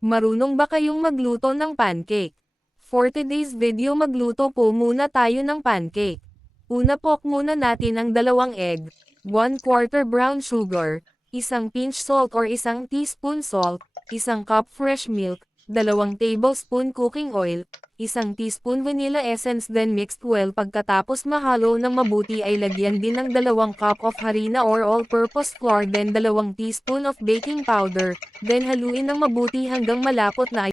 Marunong ba kayong magluto ng pancake? For today's video magluto po muna tayo ng pancake. Una poke muna natin ang 2 egg, 1/4 brown sugar, 1 pinch salt or 1 teaspoon salt, 1 cup fresh milk, 2 tablespoon cooking oil, 1 teaspoon vanilla essence then mixed well. Pagkatapos mahalo ng mabuti ay lagyan din ng 2 cup of harina or all-purpose flour then 2 teaspoon of baking powder, then haluin ng mabuti hanggang malapot na.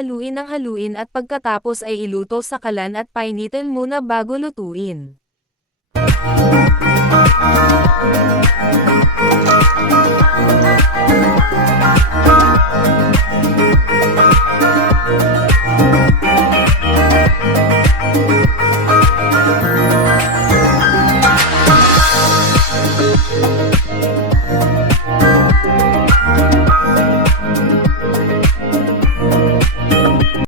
Haluin ng haluin at pagkatapos ay iluto sa kalan at painitin muna bago lutuin.